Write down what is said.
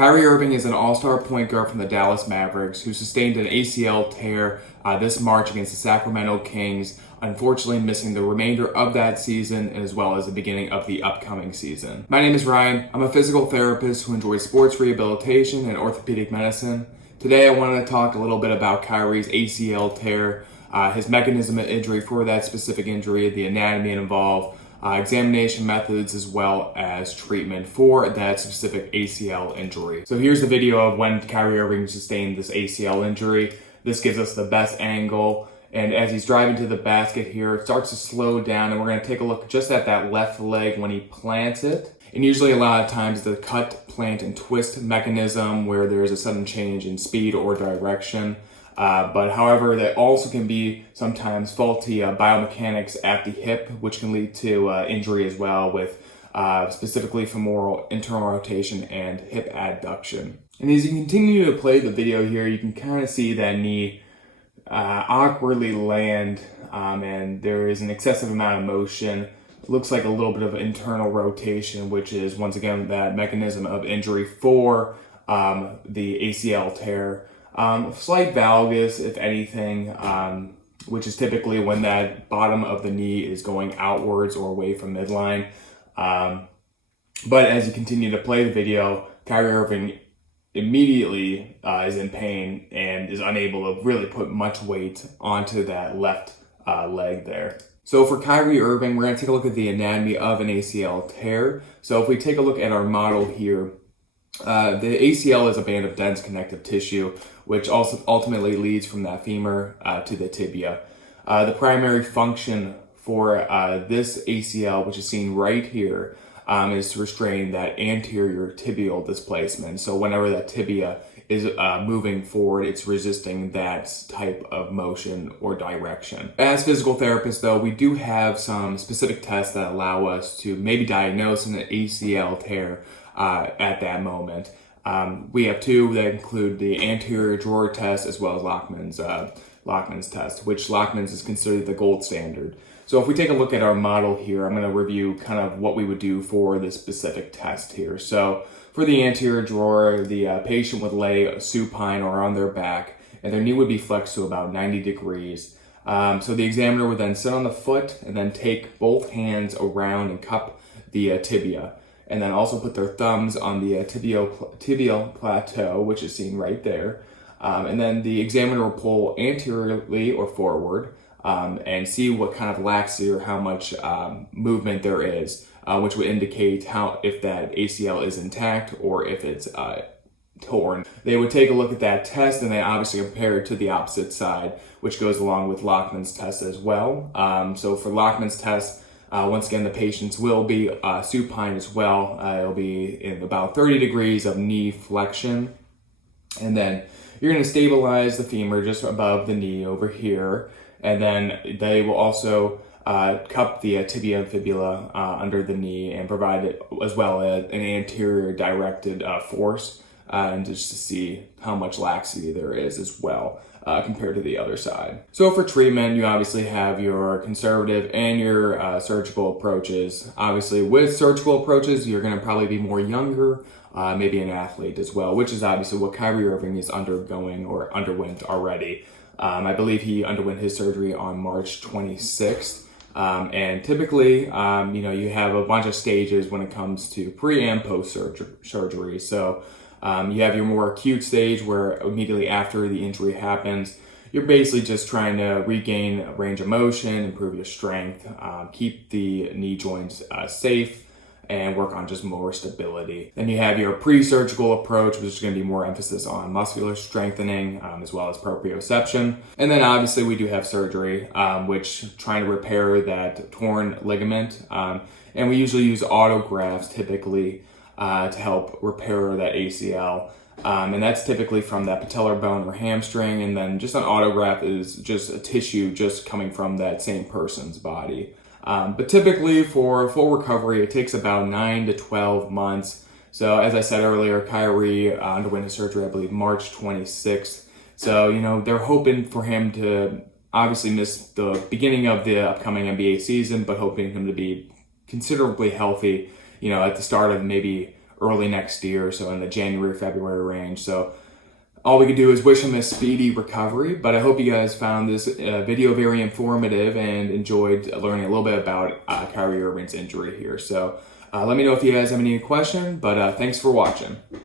Kyrie Irving is an all-star point guard from the Dallas Mavericks who sustained an ACL tear this March against the Sacramento Kings, unfortunately missing the remainder of that season as well as the beginning of the upcoming season. My name is Ryan. I'm a physical therapist who enjoys sports rehabilitation and orthopedic medicine. Today I wanted to talk a little bit about Kyrie's ACL tear, his mechanism of injury for that specific injury, the anatomy involved, examination methods, as well as treatment for that specific ACL injury. So here's the video of when Kyrie Irving sustained this ACL injury. This gives us the best angle. And as he's driving to the basket here, it starts to slow down, and we're going to take a look just at that left leg when he plants it. And usually a lot of times the cut, plant, and twist mechanism where there's a sudden change in speed or direction. But however, there also can be sometimes faulty biomechanics at the hip, which can lead to injury as well, with specifically femoral internal rotation and hip adduction. And as you continue to play the video here, you can kind of see that knee awkwardly land, and there is an excessive amount of motion. It looks like a little bit of internal rotation, which is once again that mechanism of injury for the ACL tear. Slight valgus, if anything, which is typically when that bottom of the knee is going outwards or away from midline. But as you continue to play the video, Kyrie Irving immediately is in pain and is unable to really put much weight onto that left leg there. So for Kyrie Irving, we're going to take a look at the anatomy of an ACL tear. So if we take a look at our model here, the ACL is a band of dense connective tissue, which also ultimately leads from that femur to the tibia. The primary function for this ACL, which is seen right here, is to restrain that anterior tibial displacement. So whenever that tibia is moving forward, it's resisting that type of motion or direction. As physical therapists, though, we do have some specific tests that allow us to maybe diagnose an ACL tear at that moment. We have two that include the anterior drawer test as well as Lachman's test, which Lachman's is considered the gold standard. So if we take a look at our model here, I'm going to review kind of what we would do for this specific test here. So for the anterior drawer, the patient would lay supine or on their back, and their knee would be flexed to about 90 degrees. So the examiner would then sit on the foot and then take both hands around and cup the tibia, and then also put their thumbs on the tibial plateau, which is seen right there. And then the examiner will pull anteriorly or forward and see what kind of laxity or how much movement there is, which would indicate if that ACL is intact or if it's torn. They would take a look at that test and then obviously compare it to the opposite side, which goes along with Lachman's test as well. So for Lachman's test, once again, the patients will be supine as well. It'll be in about 30 degrees of knee flexion. And then you're going to stabilize the femur just above the knee over here. And then they will also cup the tibia and fibula under the knee and provide it as well as an anterior directed force, and just to see how much laxity there is as well compared to the other side. So for treatment, you obviously have your conservative and your surgical approaches. Obviously with surgical approaches, you're going to probably be more younger, maybe an athlete as well, which is obviously what Kyrie Irving is undergoing or underwent already. I believe he underwent his surgery on March 26th. And typically, you have a bunch of stages when it comes to pre and post surgery. So you have your more acute stage where immediately after the injury happens, you're basically just trying to regain range of motion, improve your strength, keep the knee joints safe, and work on just more stability. Then you have your pre-surgical approach, which is going to be more emphasis on muscular strengthening as well as proprioception. And then obviously we do have surgery, which trying to repair that torn ligament. And we usually use autografts typically to help repair that ACL. And that's typically from that patellar bone or hamstring. And then just an autograft is just a tissue just coming from that same person's body. But typically for full recovery, it takes about 9 to 12 months. So as I said earlier, Kyrie underwent his surgery, I believe, March 26th. So, they're hoping for him to obviously miss the beginning of the upcoming NBA season, but hoping him to be considerably healthy, at the start of maybe early next year, so in the January, February range. So all we can do is wish him a speedy recovery, but I hope you guys found this video very informative and enjoyed learning a little bit about Kyrie Irving's injury here. So let me know if you guys have any questions, but thanks for watching.